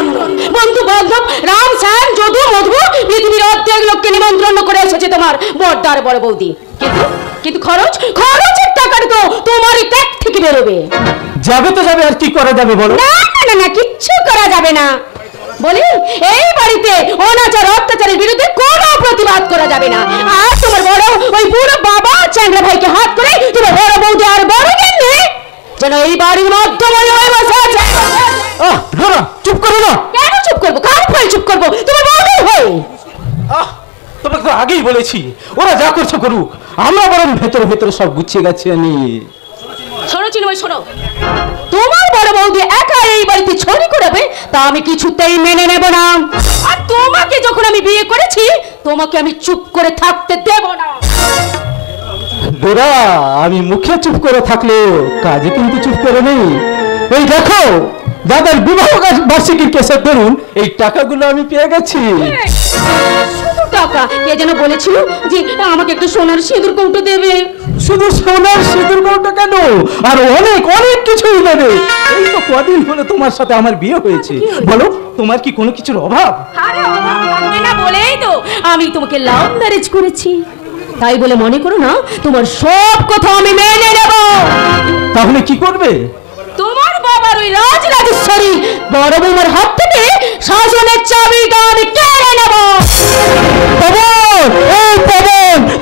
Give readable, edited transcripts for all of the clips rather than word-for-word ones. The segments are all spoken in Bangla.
নেমন্তন্ন। বন্ধু বান্ধব রাম শ্যাম যদু মধু পৃথিবীর অর্ধেক লোককে নিমন্ত্রণ করে এসেছে তোমার বড়দার বড় বৌদি। কিন্তু কিন্তু খরচের টাকাটা তো তোমারই ট্যাগ থেকে বেরোবে। যাবে তো যাবে, আর কি করা যাবে বলো? না না না, কিচ্ছু করা যাবে না। বলি এই বাড়িতে অনাচার অত্যাচারের বিরুদ্ধে কোনো প্রতিবাদ করা যাবে না। আর তোমার বড় ওই পুরো বাবা চ্যাংড়া ভাইকে হাত করে তোমার বড় বৌদি আর বড় গেলে যেন এই বাড়ির মধ্যমণি হয়ে বসে আছে। চুপ করো না। কেন চুপ করবো? কার ফল চুপ করবো? তোমার বৌদির হয়ে। তোমাকে তো আগেই বলেছি ওরা যা করছে করুক, আমরা বরং ভেতরে ভেতরে সব গুছিয়ে গেছি। শোনো চিন্ময়, শোনো, তোমার বড় বৌদি একা এই বাড়িতে ছড়ি করাবে তা আমি কিছুতেই মেনে নেব না। আর তোমাকে যখন আমি বিয়ে করেছি তোমাকে আমি চুপ করে থাকতে দেব না। ডোরা, আমি মুখে চুপ করে থাকলেও কাজে কিন্তু চুপ করে নেই। এই দেখো, দাদার বিবাহ বার্ষিকীর কেসের ধরুন এই টাকাগুলো আমি পেয়ে গেছি। শুধু টাকা? কে যেন বলেছিল যে আমাকে একটু সোনার সিঁদুর কৌটো দেবে। শুধু সোনার সিঁদুর কৌটো কেন, আর অনেক অনেক কিছুই দেবে। এই তো কদিন হলো তোমার সাথে আমার বিয়ে হয়েছে, বলো তোমার কি কোনো কিছুর অভাব? আরে অভাব থাকবে না বলেই তো আমি তোমাকে লাভ ম্যারেজ করেছি। তাই বলে মনে করো না তোমার সব কথা আমি মেনে নেব। তাহলে কি করবে? তোমার বাবার ওই রাজরাজেশ্বরী বড় বৌমার হাত থেকে শাসনের চাবিটা আমি কেড়ে নেব।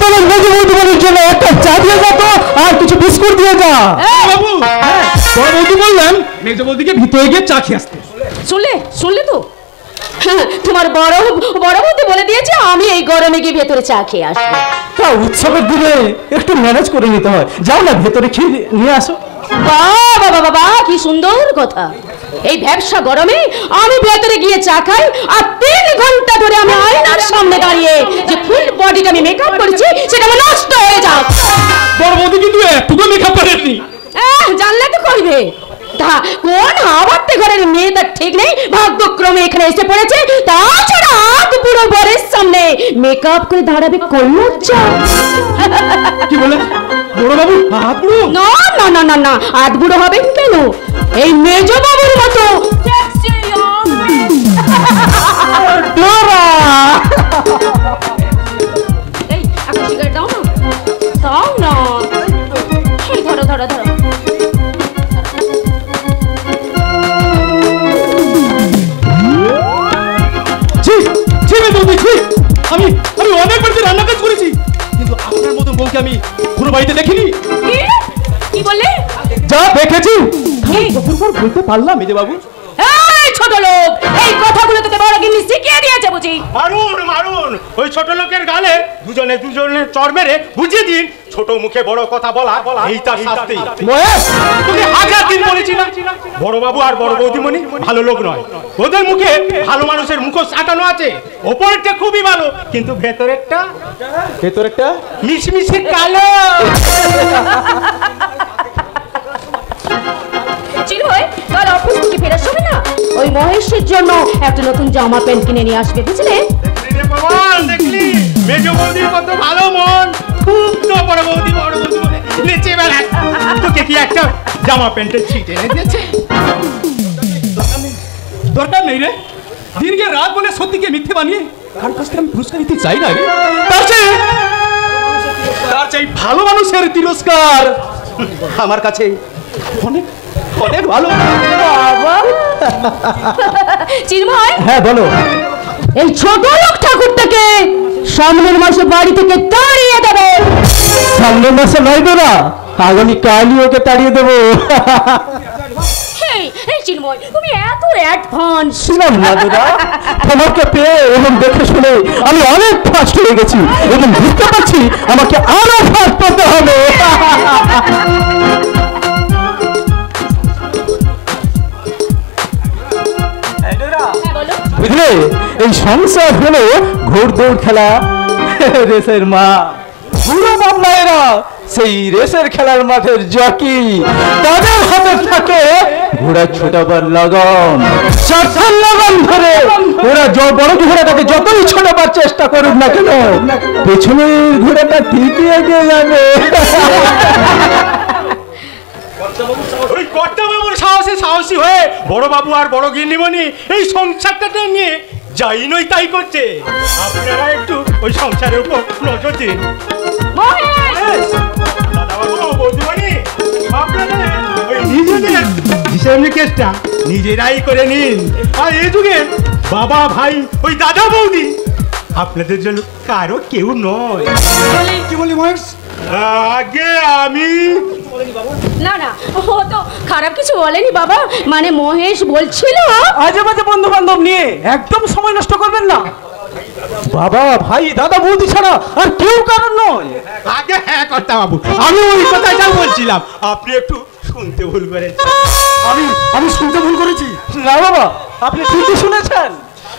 তোমার মেজে বৌদির জন্য একটা চা দিয়ে যা তো, আর কিছু বিস্কুট দিয়ে যা। বাবু, বড় বৌদি বললেন মেজো বৌদিকে ভিতরে গিয়ে চা খেয়ে আসতে। শুনলে তো? তোমার বড় বৌদি বলে দিয়েছে আমি এই গরমে গিয়ে ভেতরে চা খেয়ে আসবো। তা উৎসবের দিনে একটু ম্যানেজ করে নিতে হয়। যাও না, ভেতরে খেয়ে নিয়ে আসো। বাবা বাবা বাবা, কি সুন্দর কথা। এই ব্যবসা গরমে আমি ভেতরে গিয়ে চা খাই, আর 3 ঘন্টা ধরে আমি আয়নার সামনে দাঁড়িয়ে যে ফুল বডিটা আমি মেকআপ করেছি সেটা আমার নষ্ট হয়ে যাক। বড় বৌদি কিন্তু একটুকু মেকআপ করেননি। জানলে তো করবে। তা কোন হাওয়াতে ঘরের মেয়ে তার ঠিক নেই, ভাগ্যক্রমে এখানে এসে পড়েছে। তাছাড়া পুরো বরের সামনে মেকআপ করে দাঁড়াবে কোন লজ্জা? কি বলে বড় বাবু হাত বুড়ো? না না না না না, হাত বুড়ো হবেন কেন? এই মেজো বাবুর মতো এই একটা সিগারেট দাও না, দাও না। এই ধরো ধরো ধরো। আমি অনেক বাড়িতে রান্না কাজ করেছি, কিন্তু আপনার মতো বউকে আমি কোনো বাড়িতে দেখিনি। কি বললে? যা দেখেছি বলতে পারলাম মেজে বাবু। এই ছোট লোক, এই কথাগুলো তোকে বড় গিন্নি শিখিয়ে দিয়েছে বুঝি? মারুন ওই ছোট লোকের গালে দুজনে চড় মেরে বুঝিয়ে দিন ছোট মুখে বড় কথা বলা এই তার শাস্তি। তুমি হাজার দিন বলেছি না বড় বাবু আর বড় বৌদিমণি ভালো লোক নয়। ওদের মুখে ভালো মানুষের মুখোশ আটানো আছে। ওপরেরটা খুবই ভালো, কিন্তু ভেতরেরটা মিশমিশে কালো। কাল অফিস থেকে ফেরার সময় না ওই মহেশের জন্য একটা নতুন জামা প্যান্ট কিনে নিয়ে আসবে, বুঝলে? দেখলি মেজো বৌদির কত ভালো মন, খুব তো বড় বৌদি বলে নেচে বেড়ায়। তোকে কি একটা জামা প্যান্টের ছিট এনে দিয়েছে? দরকার নেই রে, দিনকে রাত বলে সত্যিকে মিথ্যে বানিয়ে কার কাছ থেকে আমি পুরস্কার নিতে চাই না রে। তার চাই ভালো মানুষের তিরস্কার আমার কাছে অনেক অনেক ভালো। চিন্ময়, হ্যাঁ বলো। এই ছোট লোক ঠাকুরটাকে সামনের মাসে বাড়ি থেকে তাড়িয়ে দেবে। সামনের মাসে নয় না, আগামী কালই ওকে তাড়িয়ে দেবো। এই চিন্ময়, তুমি এত অ্যাডভান্স। ছিলাম না দাদা, তোমাকে পেয়ে এবং দেখে শুনে আমি অনেক ফাস্ট হয়ে গেছি এবং বুঝতে পারছি আমাকে আরো ফাস্ট হতে হবে। বুঝলে, এই সংসার হলো ঘোড়দৌড় খেলা, রেসের মা। বুড়ো বাবলায়েরা সেই রেসের খেলার মাঠের জকি, তাদের হাতে থাকে ঘোড়া ছোটাবার লগন। সাবধান লগন ধরে ওরা বড় ঘোড়াটাকে যতই ছোটাবার চেষ্টা করুক না কেন, পেছনের ঘোড়াটা ঠিকই এগিয়ে যাবে। ওই কর্তা বাবুর সাহসী হয়ে বড় বাবু আর বড় গিন্নিমণি এই সংসারটাকে নিয়ে যাই নই তাই করছে। আপনারা একটু ওই সংসারের উপর নজর দিন। দাদাবাবু, বৌদিমণি, আপনারা ওই নিজেদের হিসাব নিকেশটা নিজেরাই করে নিন। আর এই যুগে বাবা ভাই ওই দাদা বৌদি আপনাদের জন্য কারো কেউ নয়। কি বলি মহেশ? আগে আমি না না, ও তো খারাপ কিছু বলেনি বাবা, মানে মহেশ বলছিল আজে বাজে বন্ধু বান্ধব নিয়ে একদম সময় নষ্ট করবেন না। বাবা ভাই দাদা বৌদি ছাড়া আর কেউ কারণ নয়। আগে হ্যাঁ কর্তা বাবু, আমি ওই কথাটা বলছিলাম, আপনি একটু শুনতে ভুল করেছেন। আমি শুনতে ভুল করেছি? না বাবা, আপনি ঠিকই শুনেছেন,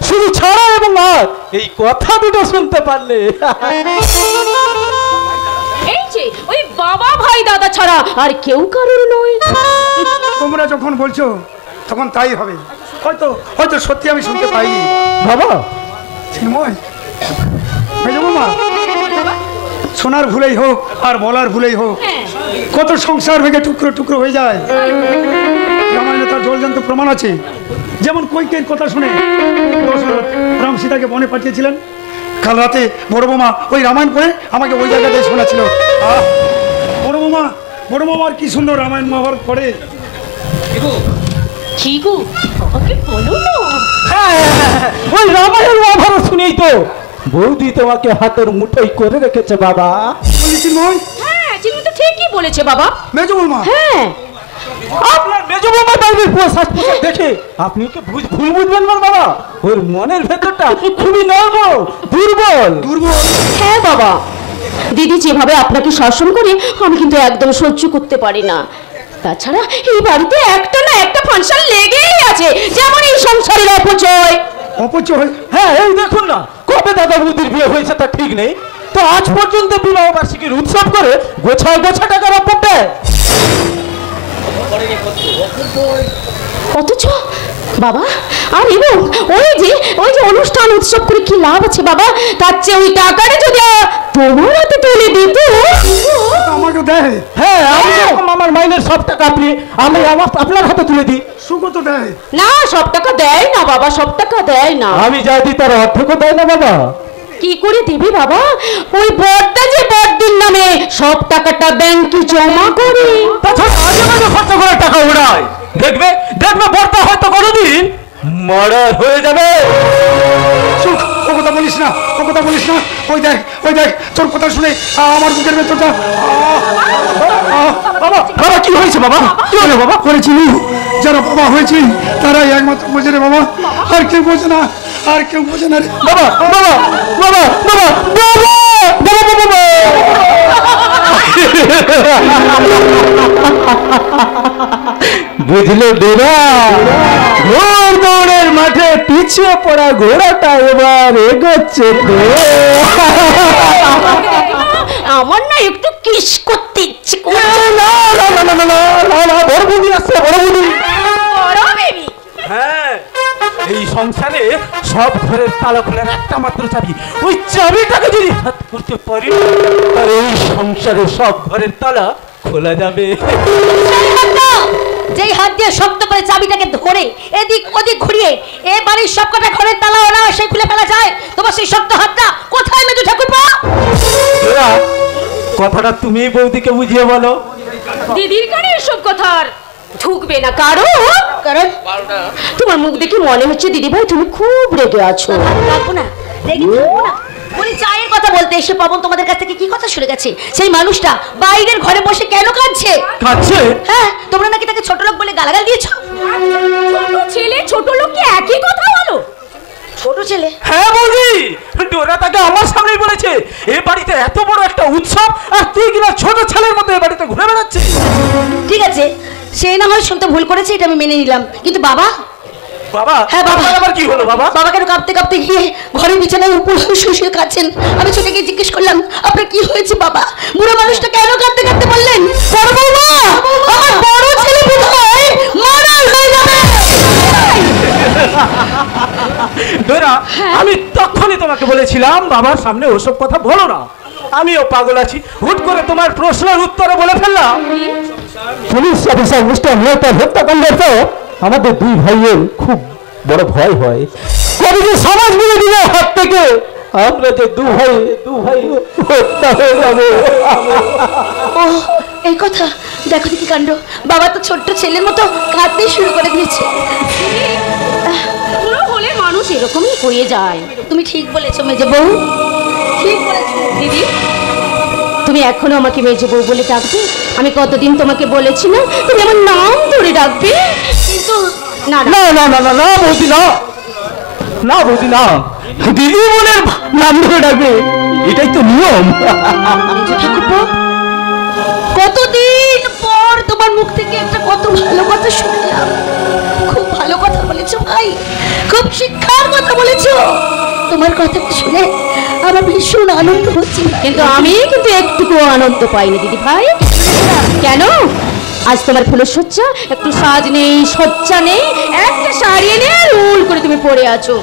শুধু ছাড়া এবং আর এই কথা দুটো শুনতে পারলে। এই যে ওই বাবা ভাই দাদা ছাড়া আর কেউ কারোর নয়। তোমরা যখন বলছো তখন তাই হবে। হয়তো হয়তো সত্যি আমি শুনতে পাইনি। বাবা চিন্ময়, মেজো মামা, শোনার ভুলেই হোক আর বলার ভুলেই হোক কত সংসার ভেঙে টুকরো টুকরো হয়ে যায়। রামায়ণে তার জলজান্ত প্রমাণ আছে। যেমন কৈকেয়ীর কথা শুনে দশরথ রাম সীতাকে বনে পাঠিয়েছিলেন। কাল রাতে বড় বৌমা ওই রামায়ণ পড়ে আমাকে ওই জায়গাটায় শোনাচ্ছিল। বড় বৌমার কি সুন্দর রামায়ণ মহাভারত পড়ে। কি গো, ওকে বলো না। ওই রামায়ণ মহাভারত শুনেই তো বৌদি তোমাকে হাতের মুঠোই করে রেখেছে বাবা। বলেছি নয়? হ্যাঁ, চিনি তো ঠিকই বলেছে বাবা। মেজো বৌমা, হ্যাঁ, আপনার মেজো বাবা বাইরের পোশাক দেখে আপনি কি ভুল বুঝবেন না বাবা। ওর মনের ভেতরটা খুবই নরম, দুর্বল। হ্যাঁ বাবা, দিদি যেভাবে আপনাকে শাসন করে আমি কিন্তু একদম সহ্য করতে পারি না। তাছাড়া এই বাড়িতে একটা না একটা ফাংশন লেগেই আছে, যেমন এই সংসারের অপচয়। অপচয়? হ্যাঁ, এই দেখুন না, কবে দাদা বৌদির বিয়ে হয়েছে তা ঠিক নেই, তো আজ পর্যন্ত বিবাহ বার্ষিকীর উৎসব করে গোছায় টাকার অপব্যয়। অথচ বাবা আর এবং ওই যে অনুষ্ঠান উৎসব করে কি লাভ আছে বাবা? তার চেয়ে ওই টাকাটা যদি তোমার হাতে তুলে দিত। আমাকে দেয়? হ্যাঁ, আমি যখন আমার মাইনের সব টাকা আমি আপনার হাতে তুলে দিই। সুগত দেয়? না, সব টাকা দেয় না বাবা, সব টাকা দেয় না। আমি যা দিই তার অর্ধেকও দেয় না বাবা। কি করে দিবি বাবা? ওই বড়টা যে বড়দিন নামে সব টাকাটা ব্যাংকে জমা করে। তাছাড়া আজে বাজে খরচা করে টাকা উড়ায়। দেখবে বর্তা হয়তো কোনোদিন মার্ডার হয়ে যাবে। ও কথা বলিস না, ও কথা বলিস না। ওই দেখ তোর কথা শুনে আমার বুকের ভেতরটা। বাবা কি হয়েছে বাবা? কি হলো বাবা? করেছিলি যারা বাবা হয়েছি তারাই একমাত্র বোঝে রে বাবা, আর কেউ বোঝে না, আর কেউ বোঝে না রে বাবা। বাবা বাবা বাবা বাবা বাবা বাবা বুঝলো ডোরা? ঘোড় দৌড়ের মাঠে পিছিয়ে পড়া ঘোড়াটা এবার এগোচ্ছে তো। আমার না একটু কিস করতে ইচ্ছে করে। না না না না না না না, বড় বুদ্ধি আসছে, বড় বুদ্ধি। বড় বেবি। হ্যাঁ, এই সংসারে সব ঘরের তালা খোলার একটা মাত্র চাবি, ওই চাবিটাকে যদি হাত করতে পারি আর এই সংসারে সব ঘরের তালা খোলা যাবে। যেই হাত দিয়ে শক্ত করে চাবিটাকে ধরে এদিক ওদিক ঘুরিয়ে এ বাড়ির সবকটা ঘরের তালা ওরা সে খুলে ফেলা যায়, তোমার সেই শক্ত হাতটা কোথায় মেজু ঠাকুরপা? কথাটা তুমি বৌদিকে বুঝিয়ে বলো। দিদির কানে এসব কথার ঢুকবে না। কারণ তোমার মুখ দেখে মনে হচ্ছে দিদি ভাই তুমি খুব রেগে আছো। রাখবো না, রেগে থাকবো না। বলি চায়ের কথা বলতে এসে পবন তোমাদের কাছ থেকে কি কথা শুনে গেছে? সেই মানুষটা বাইরের ঘরে বসে কেন কাঁদছে? কাঁদছে? হ্যাঁ, তোমরা নাকি তাকে ছোট লোক বলে গালাগাল দিয়েছো। ছোট ছেলে ছোট লোক কি একই কথা বলো? ছোট ছেলে? হ্যাঁ বৌদি, ডোরা তাকে আমার সামনেই বলেছে এ বাড়িতে এত বড় একটা উৎসব আর তুই কিনা ছোট ছেলের মতো এ বাড়িতে ঘুরে বেড়াচ্ছিস। ঠিক আছে, সে না হয় শুনতে ভুল করেছে, এটা আমি মেনে নিলাম, কিন্তু বাবা? বাবা? হ্যাঁ বাবা। আবার কি হলো বাবা? বাবা কেন কাঁপতে কাঁপতে গিয়ে ঘরের বিছানায় উপর শুয়ে কাঁদছেন। আমি ছুটে গিয়ে জিজ্ঞেস করলাম আপনার কি হয়েছে বাবা? বুড়ো মানুষটা কেন কাঁদতে কাঁদতে বললেন বড় বৌমা আমার বড় ছেলে বোধহয় মার্ডার হয়ে যাবে। ডোরা, আমি তখনই তোমাকে বলেছিলাম বাবার সামনে ওসব কথা বলো না। আমিও পাগল আছি, হুট করে তোমার প্রশ্নের উত্তরে বলে ফেললাম পুলিশ অফিসার মিস্টার মেহতার হত্যাকাণ্ডের তো আমাদের দুই ভাইয়ের খুব বড় ভয় হয়। কবে যে সমাজ মিলে দিলে হাত থেকে আমরা যে দু ভাই হত্যা হয়ে যাবে। ও এই কথা, দেখো দেখি কাণ্ড, বাবা তো ছোট্ট ছেলের মতো কাঁদতে শুরু করে দিয়েছে। পুরো হলে মানুষ এরকমই হয়ে যায়। তুমি ঠিক বলেছো মেজে বউ, ঠিক বলেছো দিদি। তুমি এখনো আমাকে মেজে বউ বলে ডাকবে? আমি কতদিন তোমাকে বলেছি না তুমি আমার নাম ধরে ডাকবে, কিন্তু না না না না না না বৌদি না, না বৌদি না, দিদি বোনের নাম ধরে ডাকবে, এটাই তো নিয়ম। কতদিন পর তোমার মুখ থেকে একটা কত ভালো কথা শুনলাম। খুব ভালো কথা বলেছো ভাই, খুব শিক্ষার কথা বলেছো। তোমার কথা শুনে আমার ভীষণ আনন্দ হচ্ছে, কিন্তু আমি কিন্তু একটুকু আনন্দ পাইনি দিদি ভাই। কেন? আজ তোমার ফুলের সজ্জা, একটু সাজ নেই, সজ্জা নেই, একটা শাড়ি এনে রুল করে তুমি পরে আছো।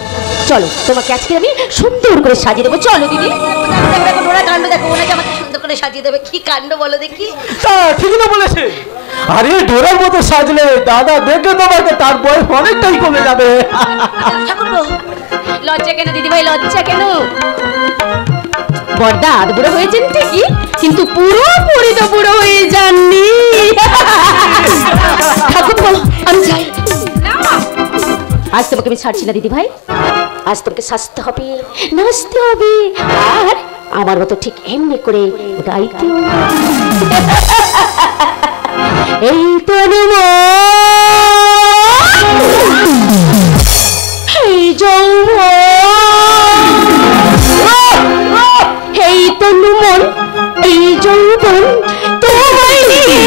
চলো তোমাকে আজকে আমি সুন্দর করে সাজিয়ে দেবো, চলো দিদি। ওরা কাণ্ড দেখো, ওনাকে আমাকে সুন্দর করে সাজিয়ে দেবে, কি কাণ্ড বলো দেখি। ঠিকই তো বলেছে। আরে ডোরার মতো সাজলে দাদা দেখে তোমাকে তার বয়স অনেকটাই কমে যাবে। লজ্জা কেন দিদি ভাই, লজ্জা কেন? বড়দা আধ বুড়ো হয়েছেন ঠিকই, কিন্তু পুরোপুরি তো বুড়ো হয়ে যাননি। ঠাকুর বলো আমি যাই। আজ তোমাকে আমি ছাড়ছি না দিদি ভাই, আজ তোমাকে সাজতে হবে, নাচতে হবে, আর আমার মতো ঠিক এমনি করে গাইতে। এই তো এই যৌবন, এই তনু মন, এই যৌবন তোমায় নিয়ে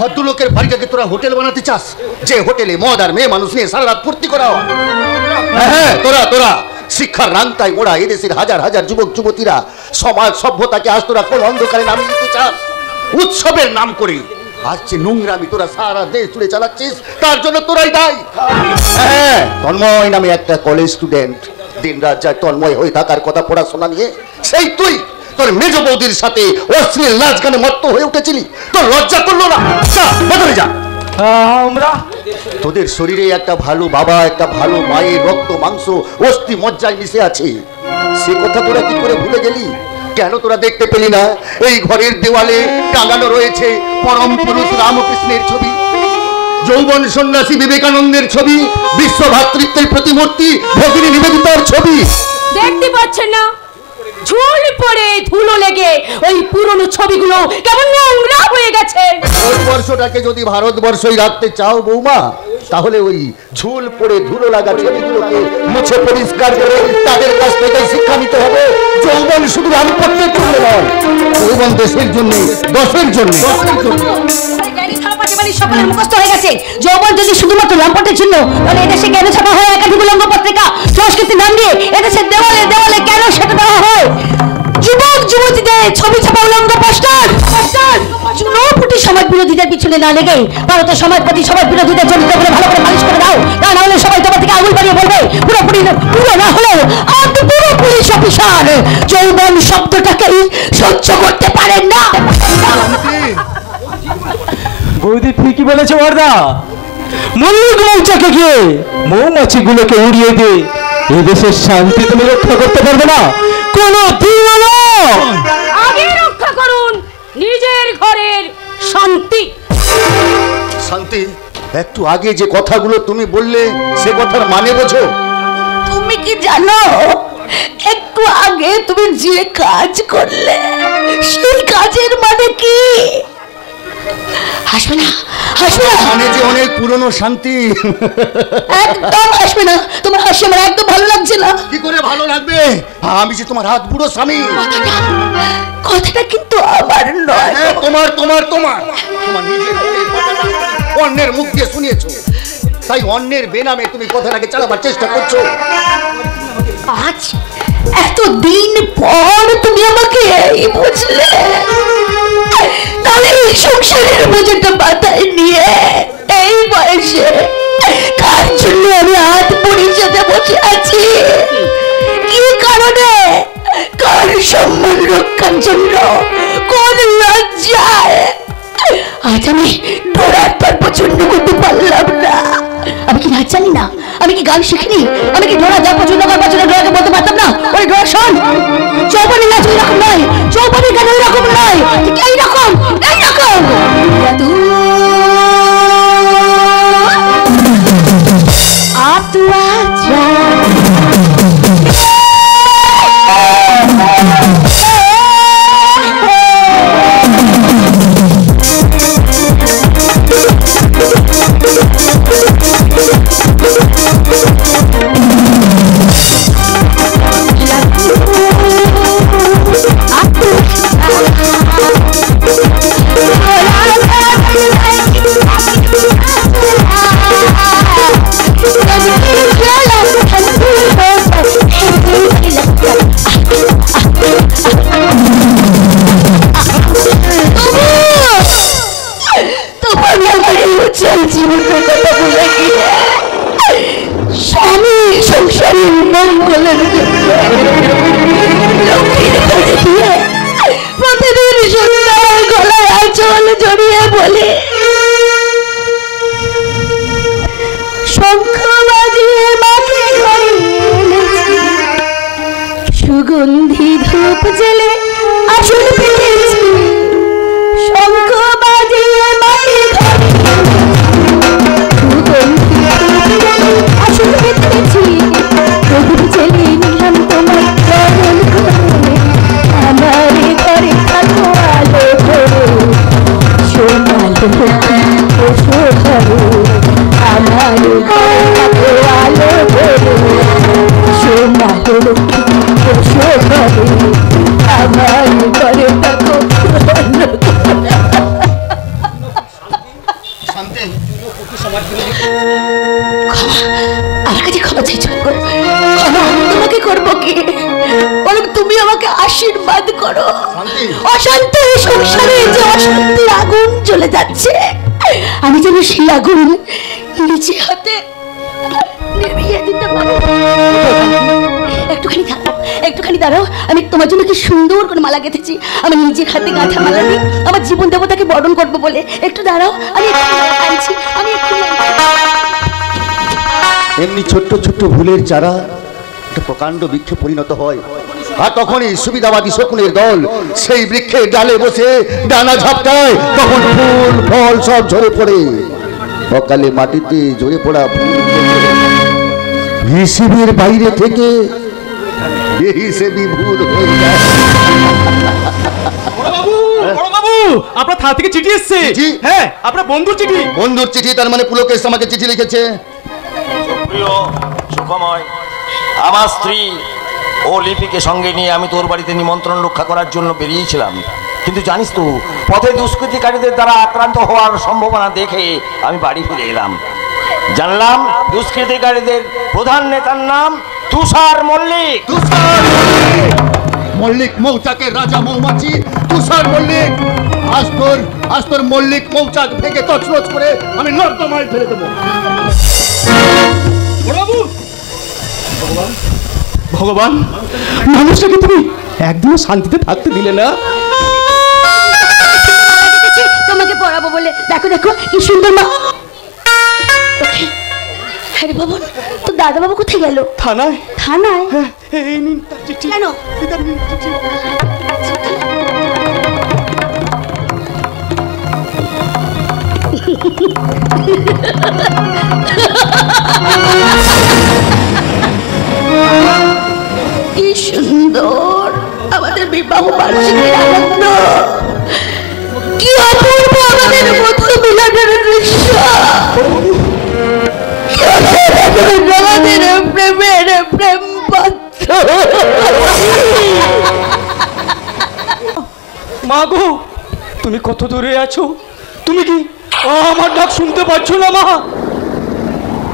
ভদ্রলোকের বাড়িটাকে তোরা হোটেল বানাতে চাস, যে হোটেলে মদ আর মেয়ে মানুষ নিয়ে সারা রাত ফুর্তি করা হয়। হ্যাঁ তোরা শিক্ষার রাংতায় মোড়া এদেশের হাজার হাজার যুবক যুবতীরা সমাজ সভ্যতাকে আজ তোরা কোন অন্ধকারে নামিয়ে দিতে চাস উৎসবের নাম করে। আজ যে নোংরামি তোরা সারা দেশ জুড়ে চালাচ্ছিস, তার জন্য তোরাই দায়ী। হ্যাঁ, তন্ময় নামে একটা কলেজ স্টুডেন্ট দিন রাত যায় তন্ময় হয়ে থাকার কথা পড়াশোনা নিয়ে, সেই তুই তোর মেজ বৌদির সাথে অশ্লীল নাচ গানে মত্ত হয়ে উঠেছিলি, তোর লজ্জা করলো না? বদলে যা। আমরা তোদের শরীরে একটা ভালো বাবা, একটা ভালো মায়ের রক্ত মাংস অস্থি মজ্জায় মিশে আছে, সে কথা তোরা কি করে ভুলে গেলি? কেন তোরা দেখতে পেলি না এই ঘরের দেওয়ালে টাঙানো রয়েছে পরম পুরুষ রামকৃষ্ণের ছবি, যৌবন সন্ন্যাসী বিবেকানন্দের ছবি, বিশ্ব ভ্রাতৃত্বের প্রতিমূর্তি ভগিনী নিবেদিতার ছবি? দেখতে পাচ্ছেন না, ঝুল পড়ে ধুলো লেগে ওই পুরনো ছবিগুলো কেমন নোংরা হয়ে গেছে। ভারতবর্ষটাকে যদি ভারতবর্ষই রাখতে চাও বৌমা, তাহলে ওই ঝুল পড়ে ধুলো লাগা ছবিগুলোকে মুছে পরিষ্কার করে তাদের কাছ থেকে শিক্ষা নিতে হবে। যৌবন শুধু রামপত্যের জন্য নয়, যৌবন দেশের জন্য, দশের জন্য। সকলের মুখস্থ হয়ে গেছে যৌবন যদি শুধুমাত্র লম্পটের জন্য, তাহলে এদেশে কেন ছাপা হয় একাধিক উলঙ্গ পত্রিকা? সংস্কৃতির নাম দিয়ে এদেশের দেওয়ালে দেওয়ালে কেন সেটা দেওয়া হয় যুবক যুবতীদের ছবি ছাপা উলঙ্গ পোস্টার? চুনোপুটি সমাজ বিরোধীদের পিছনে না লেগে ভারতের সমাজবাদী সমাজ বিরোধীদের চরিত্রগুলো ভালো করে মালিশ করে দাও, তা না হলে সবাই তোমার থেকে আঙুল বাড়িয়ে বলবে পুরোপুরি পুরো না হলেও আপনি পুরো পুলিশ অফিসার যৌবন শব্দটাকেই সহ্য করতে পারেন না। বৌদি ঠিকই বলেছে বড়দা, মল্লিক মৌচাকে গিয়ে মৌমাছিগুলোকে উড়িয়ে দিয়ে এদেশের শান্তি তুমি রক্ষা করতে পারবে না কোনো দিন। আগে রক্ষা করুন, নিজের ঘরের শান্তি। শান্তি? একটু আগে যে কথাগুলো তুমি বললে সে কথার মানে বোঝো? তুমি কি জানো একটু আগে তুমি যে কাজ করলে সেই কাজের মানে কি? হাসবে না, হাসবে না। মানে যে অনেক পুরনো শান্তি। একদম হাসবে না, তোমার হাসি আমার একদম ভালো লাগছে না। কি করে ভালো লাগবে? আমি যে তোমার হাত বুড়ো স্বামী। কথাটা কিন্তু আমার নয়। তোমার তোমার তোমার তোমার নিজের কথাটা অন্যের মুখ দিয়ে শুনিয়েছো, তাই অন্যের বেনামে তুমি কথাটাকে চালাবার চেষ্টা করছো। আজ এতদিন পর তুমি আমাকে এই বুঝলে? তাহলে এই সংসারের বোঝাটা মাথায় নিয়ে এই বয়সে কার জন্য আমি হাত পুড়ির সাথে বসে আছি? কি কারণে? কার সম্মান রক্ষার জন্য? কোন লজ্জায়? আজ আমি ডোরার পর পছন্দ করতে পারলাম না। আমি কি নাচ জানি না? আমি কি গান শিখিনি? আমি কি ডোরা যা পছন্দ করার জন্য ডোরাকে বলতে পারতাম না ওই ডোরা শোন, চৌপানি নাচ ওই রকম নয়, চৌপানি গান ওই রকম নয়, ঠিক এইরকম এইরকম। স্বামী সংসারের মঙ্গলের জন্য লক্ষ্মীর কাছে দিয়ে প্রতিদিন সন্ধ্যায় গলায় আঁচল জড়িয়ে বলে, শঙ্খ বাজিয়ে মাকে ঘরে এনেছি, সুগন্ধি ধূপ জেলে আসন পেতেছি, শঙ্খ বাজিয়ে মাকে ঘরে আসন পেতেছি, প্রদীপ জেলে নিলাম তোমার চরণ ধরে, আমার ঘরে থাকো আলো ধরে, সোনালো এসো ধরো, আমার ঘরে থাকো আলো ধরে, সোনালো এসো ধরো, আমার ঘরে থাকো। শান্তি, আমার কাছে ক্ষমা চাইছো? ক্ষমা আমি তোমাকে করবো কি? বরং তুমি আমাকে আশীর্বাদ করো। অশান্তি সংসারে যে অশান্তির আগুন জ্বলে যাচ্ছে, আমি যেন সেই আগুন নিজে হাতে নিভিয়ে দিতে পারো। একটুখানি দাঁড়াও, একটুখানি দাঁড়াও। আমি তোমার জন্য কি সুন্দর করে মালা গেঁথেছি, আমি নিজের হাতে গাঁথা মালা নিয়ে আমার জীবন দেবতাকে বরণ করবো বলে। একটু দাঁড়াও, আমি আনছি, আমি এক্ষুনি এমনি ছোট্ট ছোট্ট ভুলের চারা একটা প্রকাণ্ড বৃক্ষে পরিণত হয়, আর তখনই সুবিধাবাদী শকুনের দল সেই বৃক্ষের ডালে বসে ডানা ঝাপটায়, তখন ফুল ফল সব ঝরে পড়ে। সকালে মাটিতে ঝরে পড়া ফুল হিসেবের বাইরে থেকে বেহিসেবি ভুল হয়ে যায়। বাবু, আপনার থানা থেকে চিঠি এসেছে। চিঠি? হ্যাঁ, আপনার বন্ধুর চিঠি। বন্ধুর চিঠি? তার মানে পুলকেশ আমাকে চিঠি লিখেছে। প্রিয় সুখময়, আমার স্ত্রী ও লিপিকে সঙ্গে নিয়ে আমি তোর বাড়িতে নিমন্ত্রণ রক্ষা করার জন্য বেরিয়েছিলাম, কিন্তু জানিস তো পথে দুষ্কৃতিকারীদের দ্বারা আক্রান্ত হওয়ার সম্ভাবনা দেখে আমি বাড়ি ফিরে এলাম। জানলাম দুষ্কৃতিকারীদের প্রধান নেতার নাম তুষার মল্লিক। মল্লিক মৌচাকের রাজা মৌমাছি তুষার মল্লিক। আজ তোর মল্লিক মৌচাক ভেঙে তছনছ করে আমি নর্দমায় ফেলে দেবো। ভগবান, মানুষটাকে তুমি একদিনও শান্তিতে থাকতে দিলে না। তোমাকে পড়াবো বলে দেখো দেখো কি সুন্দর মা। আরে বাবু, তো দাদা বাবু কোথায় গেল? থানায়। থানায়? এই নিন তার চিঠি। কেন? কি সুন্দর আমাদের বিবাহ বার্ষিকীর আনন্দ, কি অপূর্ব আমাদের মধুর মিলনের দৃশ্য, আমাদের প্রেমের প্রেম পাত্র। মা গো, তুমি কত দূরে আছো? তুমি কি আমার ডাক শুনতে পাচ্ছ না মা?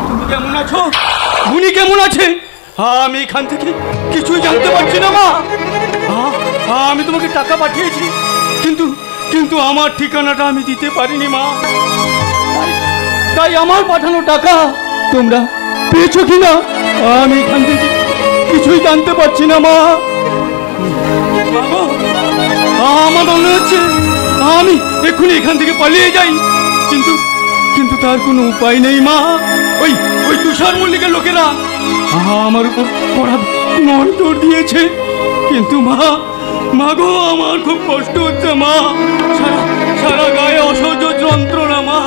তুমি কেমন আছো? উনি কেমন আছে? আমি এখান থেকে কিছুই জানতে পারছি না মা। আমি তোমাকে টাকা পাঠিয়েছি, কিন্তু কিন্তু আমার ঠিকানাটা আমি দিতে পারিনি মা। তাই আমার পাঠানো টাকা তোমরা পেয়েছো কিনা আমি এখান থেকে কিছুই জানতে পারছি না মা। আমার মনে হচ্ছে আমি এক্ষুনি এখান থেকে পালিয়ে যাই, কিন্তু কিন্তু তার কোনো উপায় নেই মা। ওই ওই তুষার মল্লিকের লোকেরা আমার উপর কড়া নজর দিয়েছে, কিন্তু মা গো, আমার খুব কষ্ট হচ্ছে মা। সারা সারা গায়ে অসহ্য যন্ত্রণা মা।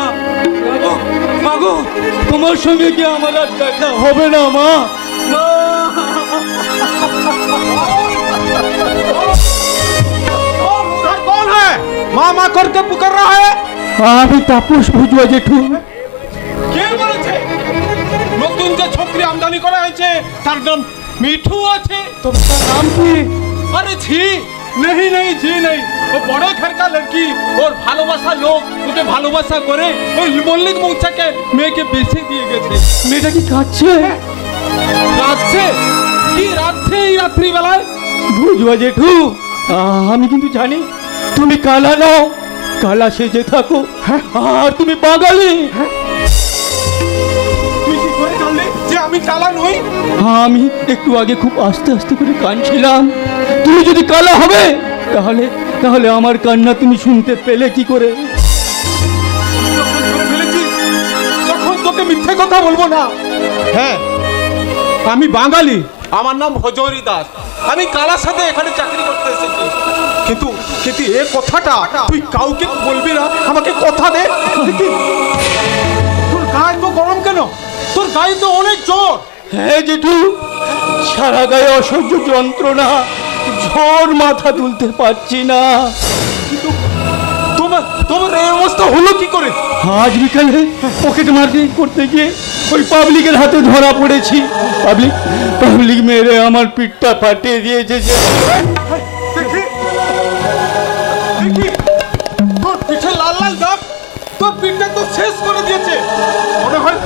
মা গো, তোমার সঙ্গে কি আমার আর দেখা হবে না মা? कौन है? माँ माँ करके पुकार रहा है। আমি তাপস বুঝবা জেঠু। কে বলেছে? নতুন যে ছোকরি আমদানি করা হয়েছে তার নাম মিঠু আছে। তোমার নাম কি? अरे छी नहीं नहीं जी नहीं, वो बड़ो घर का लड़की और ভালোবাসা লোক ওকে ভালোবাসা করে ওই মল্লিক মৌচাকে মেয়েকে বেঁচে দিয়ে গেছে। মেয়েটা কি কাঁদছে? রাতছে? কি রাতছে এই রাত্রি বেলায়? বুঝবা জেঠু, আমি কিন্তু জানি তুমি কালা নও, কালা সেজে থাকো, আর তুমি বাঙালি। তুই কি করে জানলি যে আমি কালা নই? আমি একটু আগে খুব আস্তে আস্তে করে কাঁদছিলাম। তুমি যদি কালা হবে তাহলে তাহলে আমার কান্না তুমি শুনতে পেলে কি করে? যখন তোকে মিথ্যে কথা বলবো না। হ্যাঁ, আমি বাঙালি, আমার নাম হজরি দাস, আমি কালার সাথে এখানে চাকরি করতে এসেছি। কিন্তু কিন্তু এই কথাটা তুই কাউকে বলবি না, আমাকে কথা দে। তোর গায়ে তো গরম কেন? তোর গায়ে তো অনেক জ্বর। হ্যাঁ জেঠু, সারা গায়ে অসহ্য যন্ত্রণা, ঝড়, মাথা তুলতে পারছি না। তোমার তোমার এই অবস্থা হলো কি করে? আজ বিকালে পকেট মার্কেট করতে গিয়ে ওই পাবলিকের হাতে ধরা পড়েছি। পাবলিক মেরে আমার পিঠটা ফাটিয়ে দিয়েছে। দেখি দেখি, তোর পিঠে লাল লাল দাগ, তোর পিঠটা তো শেষ করে দিয়েছে। মনে হয়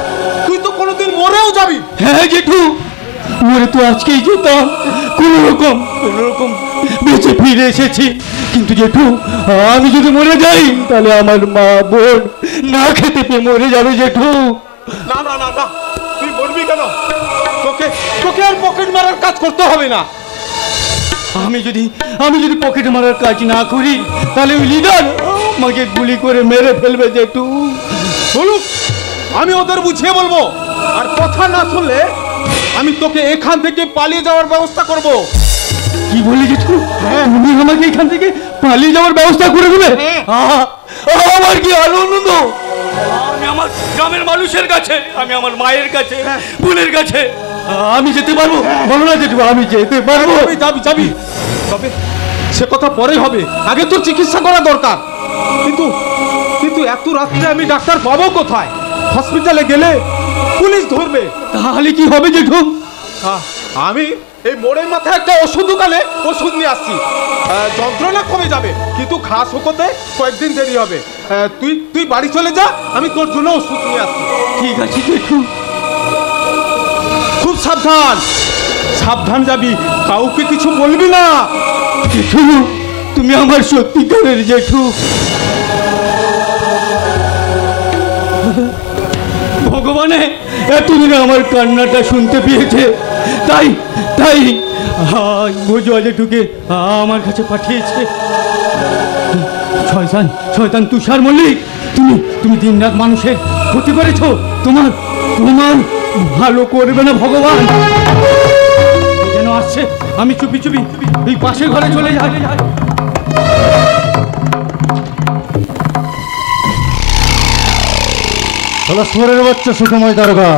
তুই তো কোনোদিন মরেও যাবি। হ্যাঁ জেঠু, মরে তো আজকেই যেতাম, কোনো রকম বেঁচে ফিরে এসেছি। কিন্তু জেঠু, আমি যদি মরে যাই তাহলে আমার মা বোন না খেতে পেয়ে মরে যাবে জেঠু। না না না না, তুই মরবি কেন? তোকে তোকে আর পকেট মারার কাজ করতে হবে না। আমি যদি পকেট মারার কাজ না করি তাহলে ওই লিডার আমাকে গুলি করে মেরে ফেলবে জেঠু। বলুক, আমি ওদের বুঝিয়ে বলবো। আর কথা না শুনলে আমি তোকে এখান থেকে পালিয়ে যাওয়ার ব্যবস্থা করব। কি বলি জেঠু? তুমি আমাকে এখান থেকে পালিয়ে যাওয়ার ব্যবস্থা করে দেবে? আমার কি আনন্দ! আমি আমার গ্রামের মানুষের কাছে, আমি আমার মায়ের কাছে, বোনের কাছে আমি যেতে পারবো। বলো না জেঠু, আমি যেতে পারবো। যাবি যাবি, তবে সে কথা পরে হবে, আগে তোর চিকিৎসা করা দরকার। কিন্তু কিন্তু এত রাত্রে আমি ডাক্তার পাবো কোথায়? হসপিটালে গেলে পুলিশ ধরবে। তাহলে কি হবে জেঠু? আমি এই মোড়ের মাথায় একটা ওষুধ দোকানে ওষুধ নিয়ে আসছি, যন্ত্রণা কমে যাবে, কিন্তু ঘাস শুকোতে কয়েকদিন দেরি হবে। তুই তুই বাড়ি চলে যা, আমি তোর জন্য ওষুধ নিয়ে আসছি। ঠিক আছে জেঠু। খুব সাবধান, সাবধান যাবি, কাউকে কিছু বলবি না। জেঠু, তুমি আমার সত্যিকারের জেঠু। ভগবানে এতদিনে আমার কান্নাটা শুনতে পেয়েছে, তাই তাই বুঝুয়া জেঠুকে আমার কাছে পাঠিয়েছে। শয়তান তুষার মল্লিক, তুমি দিন রাত মানুষের ক্ষতি করেছো। তোমার ভালো করবে না ভগবান। যেন আসছে, আমি চুপি চুপি এই পাশের ঘরে চলে যাই। সুরের বাচ্চা সুখময় দারোগা,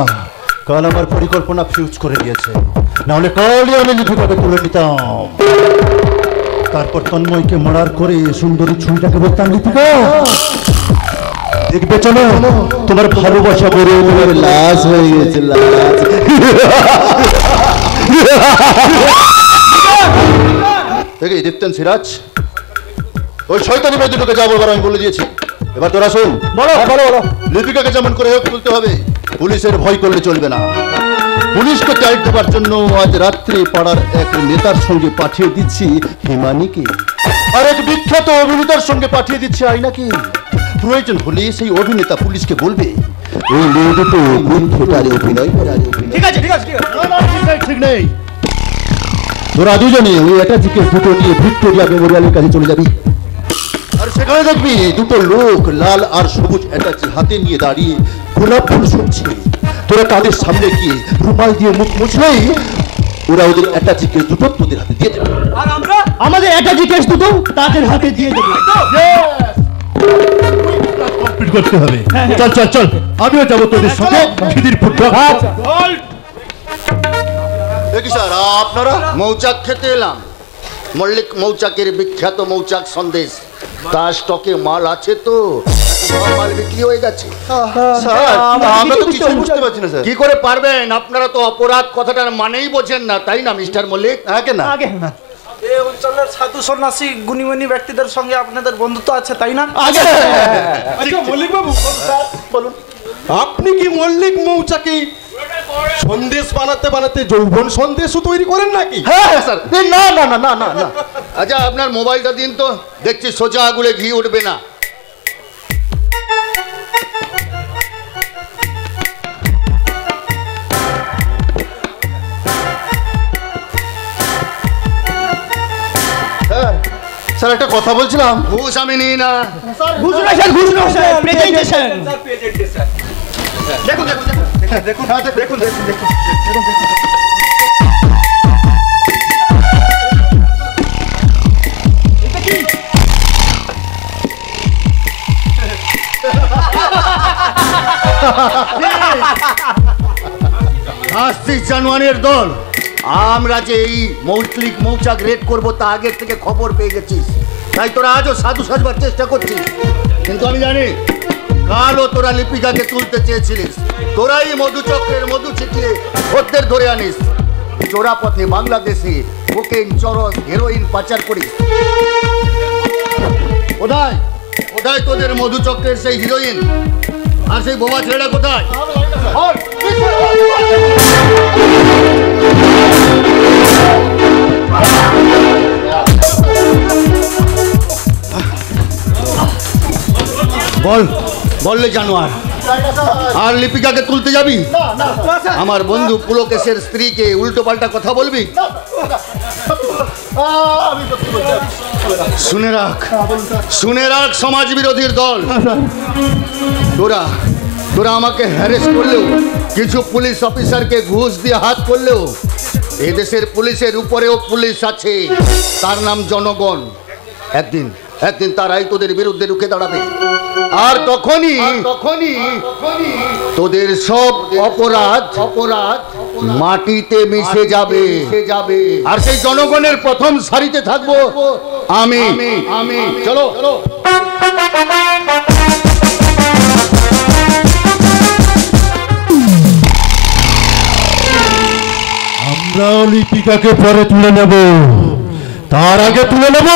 কাল আমার পরিকল্পনা ফিউজ করে দিয়েছে, নাহলে কালই আমি লিপিকাকে তুলে নিতাম। তারপর তন্ময়কে মার্ডার করে সুন্দরী ছুরিটাকে বলতাম, লিপিকা দেখবে চলো তোমার ভালোবাসা বেড়ে লাশ হয়ে গেছে, লাশ। দেখতেন সিরাজ, ওই শয়তানি মেয়ে দুটোকে যা বলবার আমি বলে দিয়েছি, এবার তোরা শোন। বলো বলো বলো। লিপিকাকে যেমন করে হোক তুলতে হবে, পুলিশের ভয় করলে চলবে না। পুলিশকে টাইট দেবার জন্য আজ রাত্রে পাড়ার এক নেতার সঙ্গে পাঠিয়ে দিচ্ছি হিমানিকে, আর এক বিখ্যাত অভিনেতার সঙ্গে পাঠিয়ে দিচ্ছি আয়নাকে। প্রয়োজন হলে সেই অভিনেতা পুলিশকে বলবে এই মেয়ে দুটো কোন থিয়েটারে অভিনয় করে। ঠিক আছে ঠিক আছে ঠিক আছে। ঠিক নেই, তোরা দুজনে ওই অ্যাটাচিকে দুটো নিয়ে ভিক্টোরিয়া মেমোরিয়ালের কাছে চলে যাবি, আর সেখানে দেখবি দুটো লোক লাল আর সবুজ অ্যাটাচি হাতে নিয়ে দাঁড়িয়ে গোলাপ ফুল শুনছে। তোরা তাদের সামনে গিয়ে রুমাল দিয়ে মুখ মুছলেই ওরা ওদের অ্যাটাচি কেস দুটো তোদের হাতে দিয়ে দেবে, আর আমরা আমাদের অ্যাটাচি কেস দুটো তাদের হাতে দিয়ে দেবে। কমপ্লিট করতে হবে। চল চল চল, আমিও যাবো তোদের সঙ্গে খিদিরপুর। দেখি স্যার, আপনারা মৌচাক খেতে এলাম, মল্লিক মৌচাকের বিখ্যাত মৌচাক সন্দেশ, তার স্টকে মাল আছে তো? মাল বিক্রি হয়ে গেছে? আমরা তো কিছু বুঝতে পারছি না স্যার। কি করে পারবেন? আপনারা তো অপরাধ কথাটার মানেই বোঝেন না, তাই না মিস্টার মল্লিক? আগে না এই অঞ্চলের সাধু সন্ন্যাসী গুণীমানী ব্যক্তিদের সঙ্গে আপনাদের বন্ধুত্ব আছে, তাই না? আগে। আচ্ছা মল্লিক বাবু বলুন, আপনি কি মল্লিক মৌচাকে সন্দেশ বানাতে বানাতে যৌবন সন্দেশও তৈরি করেন নাকি? হ্যাঁ স্যার। না না না না না না। আচ্ছা আপনার মোবাইলটা দিন তো, দেখছি সোজা আগুলে ঘি উঠবে না। স্যার একটা কথা বলছিলাম, ঘুষ আমি নিই না। ঘুষ না স্যার, ঘুষ না স্যার, প্রেজেন্টেশন। দেখুন দেখুন দেখুন দেখুন দেখুন দেখুন। আসছিস জানুয়ারির দল, আমরা যে এই মৌলিক মৌচাক রেড করবো তা আগের থেকে খবর পেয়ে গেছিস, তাই তোরা আজও সাধু সাজবার চেষ্টা করছিস। কিন্তু আমি জানি কালও তোরা লিপিকাকে তুলতে চেয়েছিলিস, তোরাই মধুচক্রের মধু ছিটিয়ে খদ্দের ধরে আনিস, চোরা পথে বাংলাদেশে কোকেন, চরস, হেরোইন পাচার করিস। কোথায় কোথায় তোদের মধুচক্রের সেই হিরোইন আর সেই বোমা ছেলেটা কোথায়? বল বললে জানোয়ার। আর লিপিকাকে তুলতে যাবি? আমার বন্ধু পুলকেশের স্ত্রীকে উল্টো পাল্টা কথা বলবি? শুনে রাখ, শুনে রাখ সমাজ বিরোধীর দল। তোরা তোরা আমাকে হ্যারেস করলেও, কিছু পুলিশ অফিসারকে ঘুষ দিয়ে হাত করলেও, এদেশের পুলিশের উপরেও পুলিশ আছে, তার নাম জনগণ। একদিন একদিন তারাই তোদের বিরুদ্ধে রুখে দাঁড়াবে, আর তখনই তোদের সব অপরাধ মাটিতে মিশে যাবে, আর সেই জনগণের প্রথম সারিতে থাকবো আমি। চলো আমরা লিপিকাকে পরে তুলে নেব, তার আগে তুলে নেব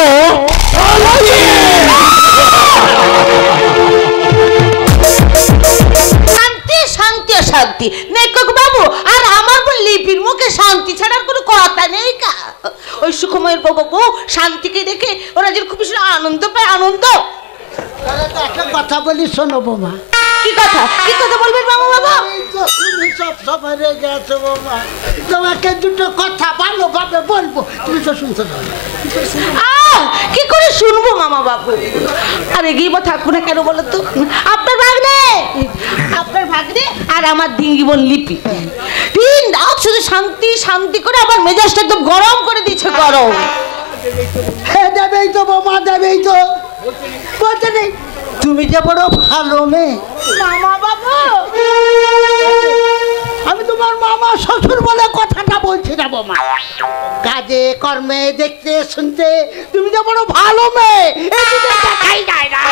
শান্তি শান্তি শান্তি নেকক বাবু। আর আমার বোন লিপির মুখে শান্তি ছাড়ার কোনো কথা নেই কা। ওই সুখময়ের বাবু শান্তিকে দেখে ওরা যে খুব ভীষণ আনন্দ পায়, আনন্দ। একটা কথা বলি শোনো বৌমা। কি কথা? কি কথা বলবেন বাবু বাবা? তুমি সব সময় রেগে আছো বৌমা, তোমাকে দুটো কথা ভালোভাবে বলবো, তুমি তো শুনছো না। কি করে শুনবো মামা বাবু? আর এগিয়ে থাকবো না কেন বলো তো? আপনার ভাগ্নে আর আমার ডিঙ্গি বোন লিপি দিন রাত শুধু শান্তি শান্তি করে আমার মেজাজটা একদম গরম করে দিচ্ছে, গরম। হ্যাঁ দেবেই তো বৌমা, দেবেই তো। বলতে নেই তুমি যে বড় ভালো মেয়ে। মামা বাবু, আমি তোমার মামা শ্বশুর বলে কথাটা বলছি না বৌমা, কাজে কর্মে দেখতে শুনতে তুমি যে বড় ভালো মেয়ে দেখাই যায় না।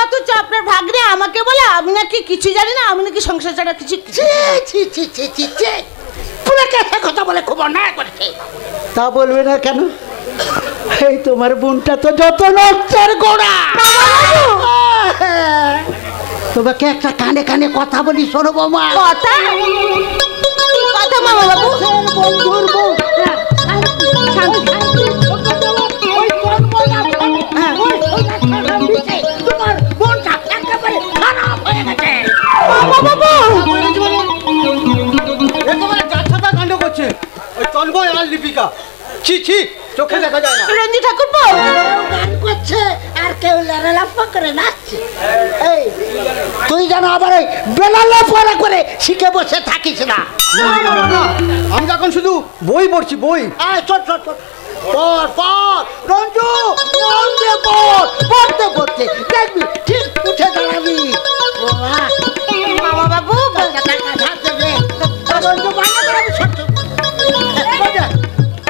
অথচ আপনার ভাগ্নে আমাকে বলে আমি নাকি কিছু জানি না, আমি নাকি সংসার ছাড়া কিছু কথা বলে খুব অন্যায় করছে। তা বলবে না কেন? এই তোমার বোনটা তো যত নচ্চের গোড়া। তোমাকে একটা কানে কানে কথা বলি, শোনো বৌমা। কথা মামা বাবু, বন্ধুর বউ তোমার বোনটা একেবারে খারাপ হয়ে গেছে। কাণ্ড করছে ওই তন্ময় আর লিপিকা। ছি ছি, চোখে দেখা যায় না। রঞ্জি ঠাকুরপো গান করছে আর কেউ লাফা করে নাচছে। এই তুই যেন আবার ওই বেলালে পড়া করে শিখে বসে থাকিস না। আমি এখন শুধু বই পড়ছি, বই। চল চল চল, পড় পড় রঞ্জু, মন দিয়ে পড়, পড়তে পড়তে দেখবি ঠিক উঠে দাঁড়াবি। মামা বাবু,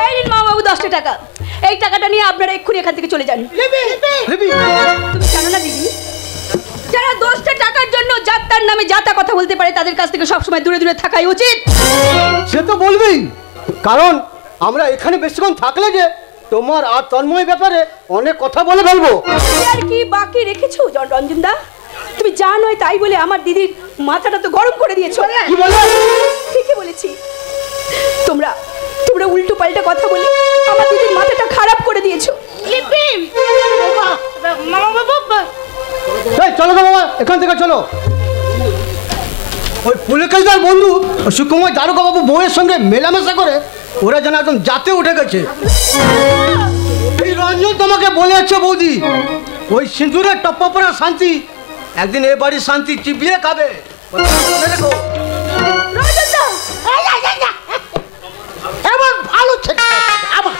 এই নিন মামা বাবু 10টা টাকা। এই টাকাটা নিয়ে আপনারা এক্ষুনি এখান থেকে চলে যান। তুমি জানো না দিদি, যারা 10টা টাকার জন্য যাত্রার নামে যাতা কথা বলতে পারে তাদের কাছ থেকে সবসময় দূরে দূরে থাকাই উচিত। সে তো বলবেই, কারণ আমরা এখানে বেশিক্ষণ থাকলে যে তোমার আর তন্ময় ব্যাপারে অনেক কথা বলে ফেলবো। আর কি বাকি রেখেছো রঞ্জন দা? তুমি যা নয় তাই বলে আমার দিদির মাথাটা তো গরম করে দিয়েছো। কি বলে? ঠিকই বলেছি, তোমরা উল্টো পাল্টা কথা বলে আমার দিদির মাথাটা খারাপ করে দিয়েছো। মামা বাবু, এই চলো তো বাবা, এখান থেকে চলো। ওই পুলিশদার বন্ধু সুকুমার দারোগা বাবু বউয়ের সঙ্গে মেলামেশা করে ওরা যেন একদম জাতে উঠে গেছে। এই রঞ্জন তোমাকে বলে যাচ্ছে বৌদি, ওই সিঁদুরের টপ্পা পড়া শান্তি একদিন এ বাড়ির শান্তি চিবিয়ে খাবে। মনে রেখো। এমন ভালো ছেলে আমার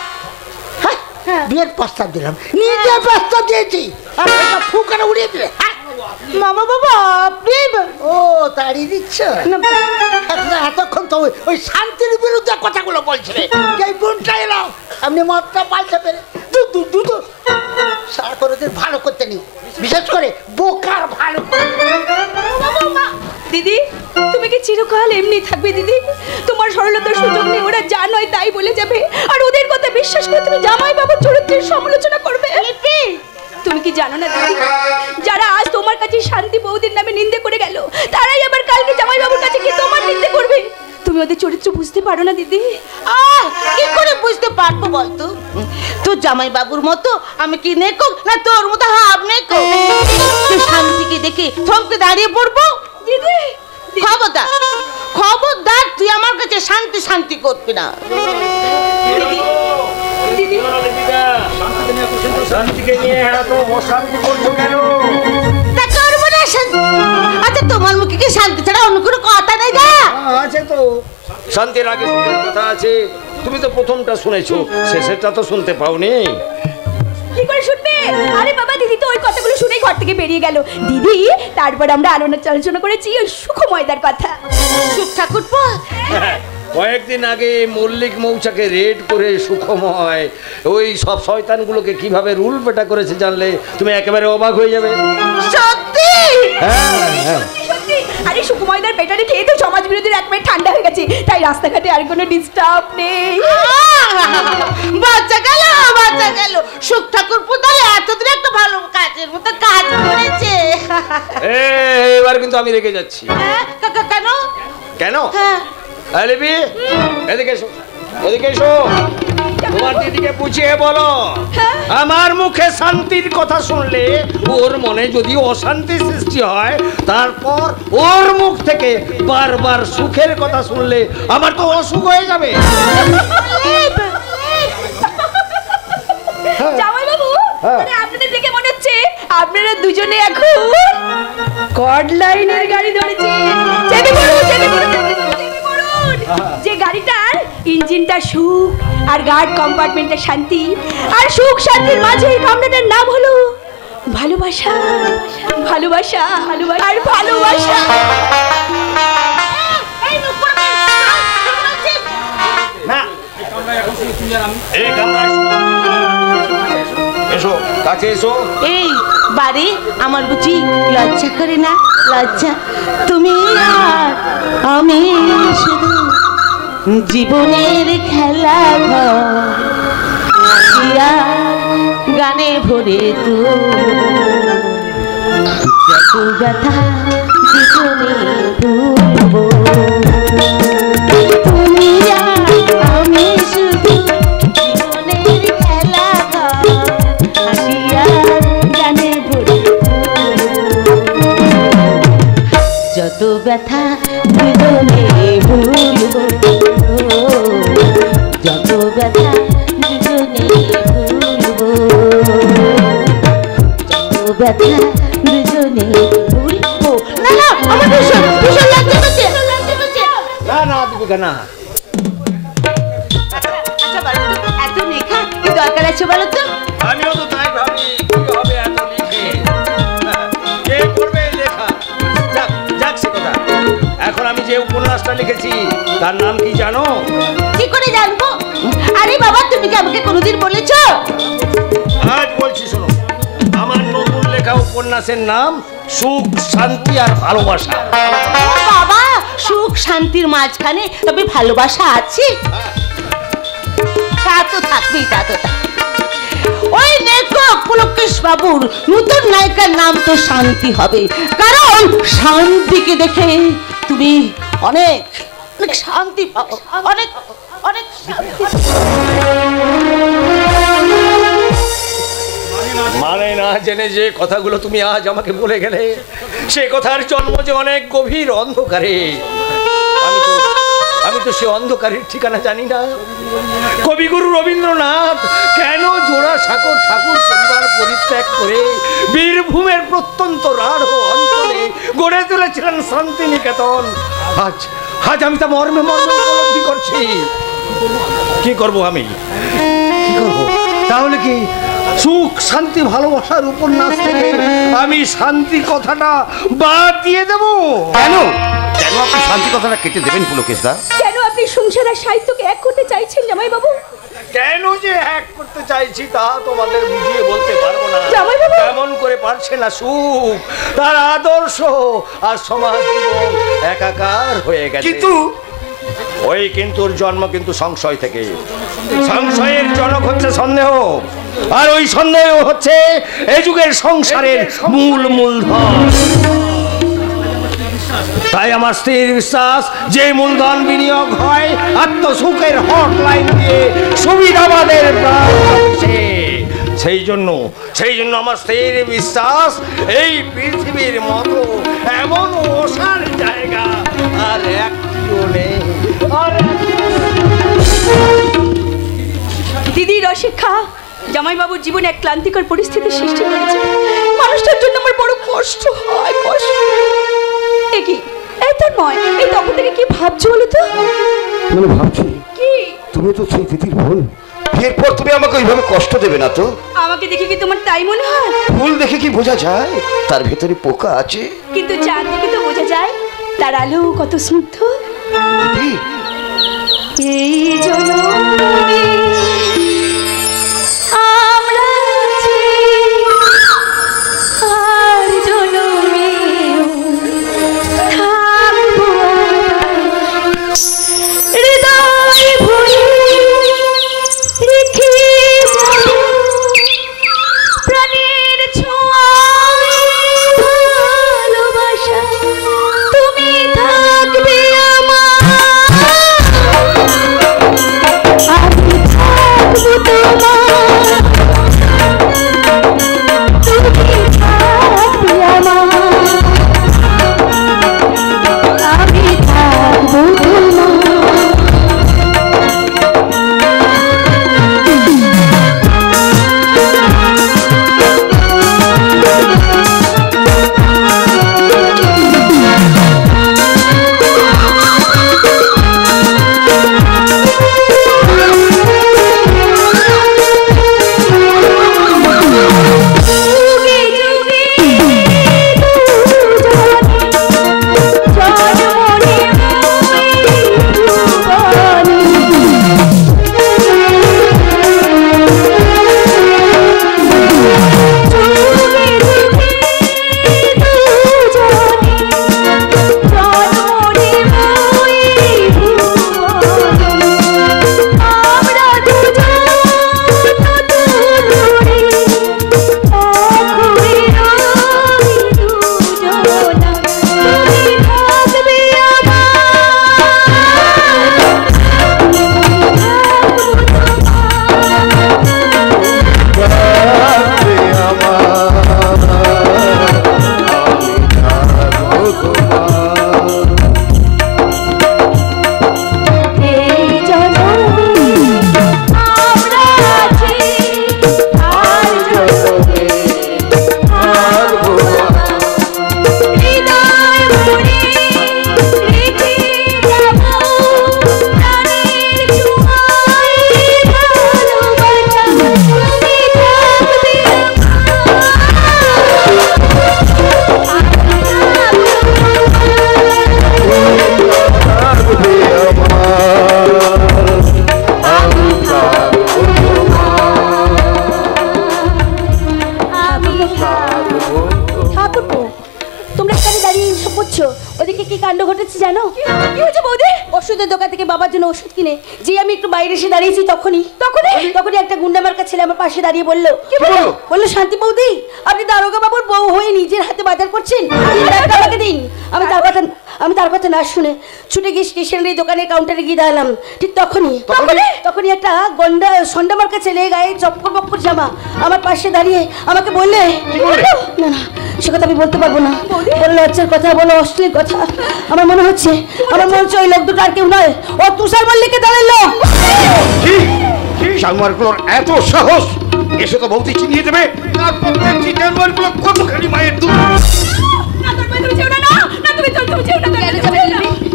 বিয়ের প্রস্তাব দিলাম, নিজে প্রস্তাব দিয়েছি, ফুকারে উড়িয়ে দিলে। মামা বাবা আপনি ও তাড়িয়ে দিচ্ছ? এতক্ষণ তো ওই শান্তির বিরুদ্ধে কথাগুলো বলছিলে। এই বোনটা এলো আপনি মতটা পাল্টে পেরে দুটো সারা করে ভালো করতে নি, বিশেষ করে বোকার ভালো। দিদি তুমি কি চিরকাল এমনি থাকবে দিদি? তোমার সরলতার সুযোগ নেই, ওরা যা নয় তাই বলে যাবে, আর ওদের কথা বিশ্বাস করে তুমি জামাই বাবুর চরিত্রের সমালোচনা করবে। তুমি কি জানো না দিদি, যারা আজ তোমার কাছে শান্তি বৌদির নামে নিন্দে করে গেল, তারাই আবার কালকে জামাই বাবুর কাছে কি তোমার নিন্দে করবে? তুমি ওদের চরিত্র বুঝতে পারো না দিদি? কি করে বুঝতে পারবো বলতো? তোর জামাই বাবুর মতো আমি কি নেকো না তোর মতো হাব নেকো? শান্তিকে দেখে থমকে দাঁড়িয়ে পড়বো? দিদি খবরদার তুই আমার কাছে শান্তি শান্তি করবি না। আচ্ছা তোমার মুখে কি শান্তি ছাড়া অন্য কোনো কথা নেই? যা আছে তো শান্তির আগে সুখের কথা আছে, তুমি তো প্রথমটা শুনেছো, শেষেরটা তো শুনতে পাওনি। কি করে শুনবে? আরে বাবা, দিদি তো ওই কথাগুলো শুনেই ঘর থেকে বেরিয়ে গেল। দিদি তারপর আমরা আলোচনা করেছি ওই সুখময়দার কথা। সুখ ঠাকুরপো কয়েকদিন আগে মল্লিক মৌচাকে রেড করে সুখময় ওই সব শয়তানগুলোকে কিভাবে রুল পেটা করেছে জানলে তুমি একেবারে অবাক হয়ে যাবে। সত্যি? হ্যাঁ। সত্যি। আরে সুখময়দার পেটারে খেয়ে তো সমাজ বিরোধীর এক মিনিট ঠান্ডা হয়ে গেছে, তাই রাস্তাঘাটে আর কোনো ডিস্টার্ব নেই। বাচ্চা গেল সুখ ঠাকুরপো তাহলে এতদিন একটা ভালো কাজের মতো কাজ করেছে। এবার কিন্তু আমি রেগে যাচ্ছি। কেন? কেন? হ্যাঁ লিপি এদিকে এসো, এদিকে এসো। তোমার দিদিকে বুঝিয়ে বলো, আমার মুখে শান্তির কথা শুনলে ওর মনে যদি অশান্তি সৃষ্টি হয়, তারপর ওর মুখ থেকে বারবার সুখের কথা শুনলে আমার তো অসুখ হয়ে যাবে। জামাই বাবু, মানে আপনাদের দেখে মনে হচ্ছে আপনারা দুজনে এখন কর্ড লাইনের গাড়ি ধরেছেন। চেপে পড়ুন। যে গাড়িটার ইঞ্জিনটা সুখ আর গার্ড কম্পার্টমেন্টে শান্তি, আর সুখ শান্তির মাঝে এই কামরাটার নাম হলো ভালোবাসা ভালোবাসা আর ভালোবাসা। না এই কামরায় এসো, কাছে এসো। এই বাড়ি আমার বুঝি লজ্জা করে না? লজ্জা তুমি আর আমি শুধু জীবনের খেলা ঘর গানে ভরে তো যত ব্যথা জীবনে ভুলবো তুমি আর আমি শুধু জীবনের খেলা ঘর গানে ভরে যত ব্যথা দুজনে ভুলবো যত ব্যথা দুজনে ভুলবো যত ব্যথা দুজনে ভুলবো। না না আমার ভীষণ ভীষণ লজ্জা করছে। না না দীপিকা না। আচ্ছা বলো তো, এত লেখা কি দরকার আছে বলো তো? আমিও তো তাই ভাবি, কি হবে এত লিখে, কে করবে এই লেখা? যাক যাক সে কথা। এখন আমি যে উপন্যাসটা লিখেছি তার নাম কি জানো? কি করে জানবো? আরে বাবা তুমি কি আমাকে কোনোদিন বলেছো? আজ বলছি শোনো, আমার নতুন লেখা উপন্যাসের নাম সুখ শান্তি আর ভালোবাসা। ও বাবা, সুখ শান্তির মাঝখানে তবে ভালোবাসা আছে? তা তো থাকবেই, তা তো থাকবে। ওই লেখক পুলকেশ বাবুর নতুন নায়িকার নাম তো শান্তি হবে, কারণ শান্তিকে দেখে তুমি অনেক অনেক শান্তি পাও, অনেক অনেক শান্তি। মানে না জেনে যে কথাগুলো তুমি আজ আমাকে বলে গেলে, সে কথার জন্ম যে অনেক গভীর অন্ধকারে। আমি তো সে অন্ধকারের ঠিকানা জানি না। কবিগুরু রবীন্দ্রনাথ কেন জোড়াসাঁকোর ঠাকুর পরিবার পরিত্যাগ করে বীরভূমের প্রত্যন্ত রাঢ় অঞ্চলে গড়ে তুলেছিলেন শান্তিনিকেতন, আজ আজ আমি তা মর্মে মর্মে উপলব্ধি করছি। কি করব আমি, কি করব? তাহলে কি সুখ শান্তি ভালোবাসার উপন্যাস থেকে আমি শান্তি কথাটা বাদ দিয়ে দেব? কেন কেন আপনি শান্তি কথাটা কেটে দেবেন পুলকেশ দা? কেন আপনি সংসার আর সাহিত্যকে এক করতে চাইছেন জামাইবাবু? কেন যে হ্যাক করতে চাইছি তা তোমাদের বুঝিয়ে বলতে পারবো না। জামাইবাবু কেমন করে পারছে না সুখ, তার আদর্শ আর সমাজ জীবন একাকার হয়ে গেছে। কিন্তু ওই কিন্তুর জন্ম কিন্তু সংশয় থেকে। সংশয়ের জনক হচ্ছে সন্দেহ, আর ওই সন্দেহ হচ্ছে এই যুগের সংসারের মূল মূলধন। তাই আমার স্থির বিশ্বাস, যে মূলধন বিনিয়োগ হয় আত্মসুখের হটলাইন দিয়ে সুবিধাবাদের সেই জন্য আমার স্থির বিশ্বাস, এই পৃথিবীর মতো এমন ওষার জায়গা আর একটিও নেই। দিদির অশিক্ষা জামাইবাবুর জীবনে এক ক্লান্তিকর পরিস্থিতির সৃষ্টি করেছে। মানুষটার জন্য আমার বড় কষ্ট হয়, কষ্ট। কি এই তো নয়, এই তখন থেকে কি ভাবছো বলো তো? মানে ভাবছি কি তুমি তো সেই দিদির বোন, এরপর তুমি আমাকে ওইভাবে কষ্ট দেবে না তো? আমাকে দেখে কি তোমার তাই মনে হয়? ফুল দেখে কি বোঝা যায় তার ভেতরে পোকা আছে? কিন্তু চাঁদ দেখে তো বোঝা যায় তার আলো কত স্নিগ্ধ। এই জনমে আমরা আছি, আর জনমে থাকবো হৃদয় ভরে রেখে প্রাণের ছোঁয়ায় ভালোবাসা তুমি থাকবে আমার। কাণ্ড ঘটেছে জানো? কি হয়েছে বৌদি? ওষুধের দোকান থেকে বাবার জন্য ওষুধ কিনে যে আমি একটু বাইরে এসে দাঁড়িয়েছি তখনই একটা গুন্ডা মার্কা ছেলে আমার পাশে দাঁড়িয়ে বললো, বললো শান্তি বৌদি আপনি দারোগা বাবুর বউ হয়ে নিজের হাতে বাজার করছেন, 3 লাখ টাকা আমাকে দিন। আমি তার কথা না শুনে ছুটে গিয়ে স্টেশনারি দোকানের কাউন্টারে গিয়ে দাঁড়ালাম। ঠিক তখনই একটা গন্ডা সন্ডা মার্কা ছেলে গায়ে চপ্পর বক্কর জামা আমার পাশে দাঁড়িয়ে আমাকে বললে, না না সে কথা আমি বলতে পারবো না, বলো লজ্জার কথা, বলো অশ্লীল কথা। আমার মনে হচ্ছে ওই লোক দুটো আর কেউ নয়, ও তুষার মল্লিকের দলের লোক। জানোয়ারগুলোর এত সাহস, এসে তো বৌদি চিনিয়ে দেবে। তারপর দেখছি জানোয়ারগুলো কতখানি মায়ের দুধ।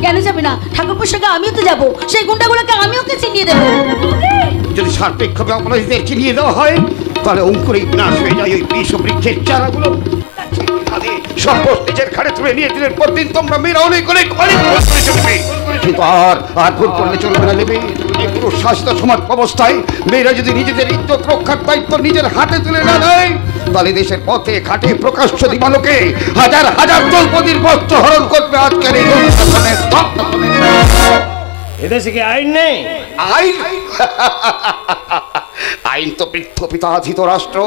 কেন যাবে না? ঠাকুরপুর সঙ্গে আমিও তো যাবো, সেই গুন্ডাগুলোকে আমি ওকে চিনিয়ে দেবো। যদি সার্বিকভাবে অপরাধীদের চিনিয়ে দেওয়া হয় তাহলে অঙ্কুরেই বিনাশ হয়ে যায় ওই বিষ বৃক্ষের চারাগুলো। সম্পদ নিজের ঘাড়ে তুলে নিয়ে দিনের পর দিন তোমরা মেয়েরা অনেক চলবে, কিন্তু আর ভুল করলে চলবে না। নেবে এই পুরো শাসিত সমাজ ব্যবস্থায় মেয়েরা যদি নিজেদের ইজ্জত রক্ষার দায়িত্ব নিজের হাতে তুলে না নেয় তাহলে দেশের পথে ঘাটে প্রকাশ্য দিবালোকে হাজার হাজার দ্রৌপদীর বস্ত্র হরণ করবে আজকের এই এদেশে কি আইন নেই? আইন তো বৃদ্ধ পিতাধীত রাষ্ট্র।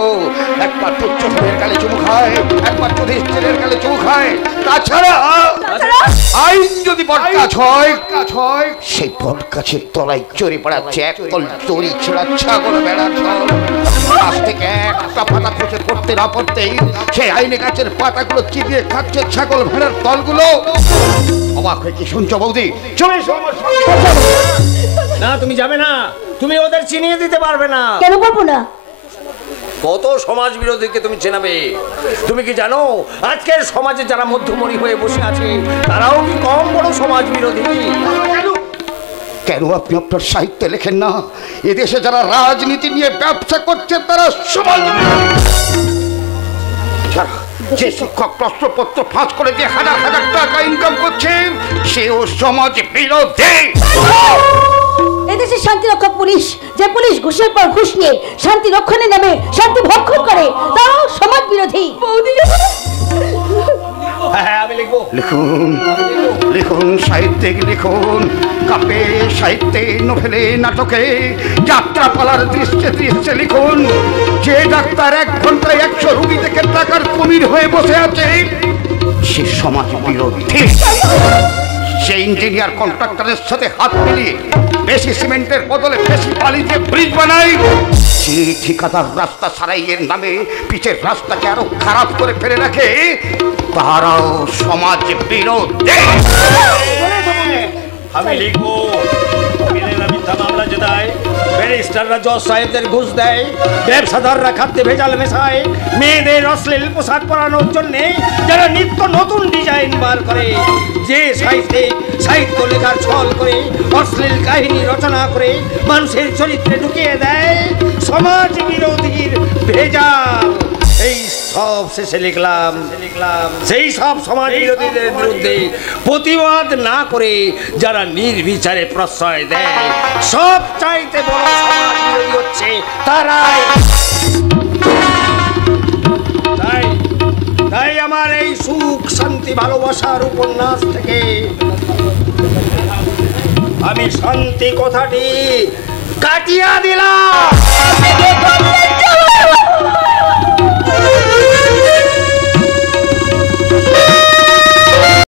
একবার তুচ্ছের গালে চুমু খায়, একবার যুধিষ্ঠিরের গালে চুমু খায়। তাছাড়া আইন যদি বটগাছ হয় সেই বটগাছের তলায় চড়ে বেড়াচ্ছে একদল চড়ি ছেঁড়া ছাগল বেড়া ছল। গাছ থেকে একটা পাতা খসে পড়তে না পড়তেই সেই আইনে গাছের পাতাগুলো চিবিয়ে খাচ্ছে ছাগল ভেড়ার দলগুলো। অবাক হয়ে কি শুনছো বৌদি? চলে এসো আমার সঙ্গে। না তুমি যাবে না, তুমি ওদের চিনিয়ে দিতে পারবে না। কেন পারবো না? কত সমাজ বিরোধীকে তুমি চেনাবে? তুমি কি জানো আজকের সমাজে যারা মধ্যমণি হয়ে বসে আছে তারাও কি কম বড় সমাজ বিরোধী? কেন আপনি আপনার সাহিত্যে লেখেন না এদেশে যারা রাজনীতি নিয়ে ব্যবসা করছে তারা সমাজ যে শিক্ষক প্রশ্নপত্র ফাঁস করে যে হাজার হাজার টাকা ইনকাম করছে সেও সমাজ বিরোধী। এদেশে শান্তি রক্ষক পুলিশ, যে পুলিশ ঘুষের পর ঘুষ নিয়ে শান্তি রক্ষণের নামে শান্তি ভক্ষণ করে, তারাও সমাজ বিরোধী। আমি লিখবো। লিখুন সাহিত্যিক লিখুন, কাব্যে সাহিত্যে নোভেলে নাটকে যাত্রাপালার দৃশ্যে লিখুন। যে ডাক্তার 1 ঘন্টায় 100 রোগী দেখে টাকার কুমির হয়ে বসে আছে সে সমাজ বিরোধী। সে ইঞ্জিনিয়ার কন্ট্রাক্টরের সাথে হাত মিলিয়ে বেশি সিমেন্টের বদলে বেশি বালি দিয়ে ব্রিজ বানাই, সে ঠিকাদার রাস্তা সারাইয়ের নামে পিচের রাস্তাকে আরো খারাপ করে ফেলে রাখে, তারাও সমাজ বিরোধী। আমি লিখবো মিথ্যা মামলা জেতায়, ব্যারিস্টাররা জজ সাহেবদের ঘুষ দেয়, ব্যবসাদাররা খাদ্যে ভেজাল মেশায়, মেয়েদের অশ্লীল পোশাক পরানোর জন্য যারা নিত্য নতুন ডিজাইন বার করে, যে সাহিত্য লেখার ছল করে অশ্লীল কাহিনী রচনা করে মানুষের চরিত্রে ঢুকিয়ে দেয় সমাজ বিরোধীর ভেজাল। এই সব শেষে লিখলাম সেই সব সমাজ বিরোধীদের বিরুদ্ধে প্রতিবাদ না করে যারা নির্বিচারে প্রশ্রয় দেয় সব চাইতে বড় সমাজ বিরোধী হচ্ছে তারাই। তাই আমার এই সুখ শান্তি ভালোবাসার উপন্যাস থেকে আমি শান্তি কথাটি কাটিয়ে দিলাম।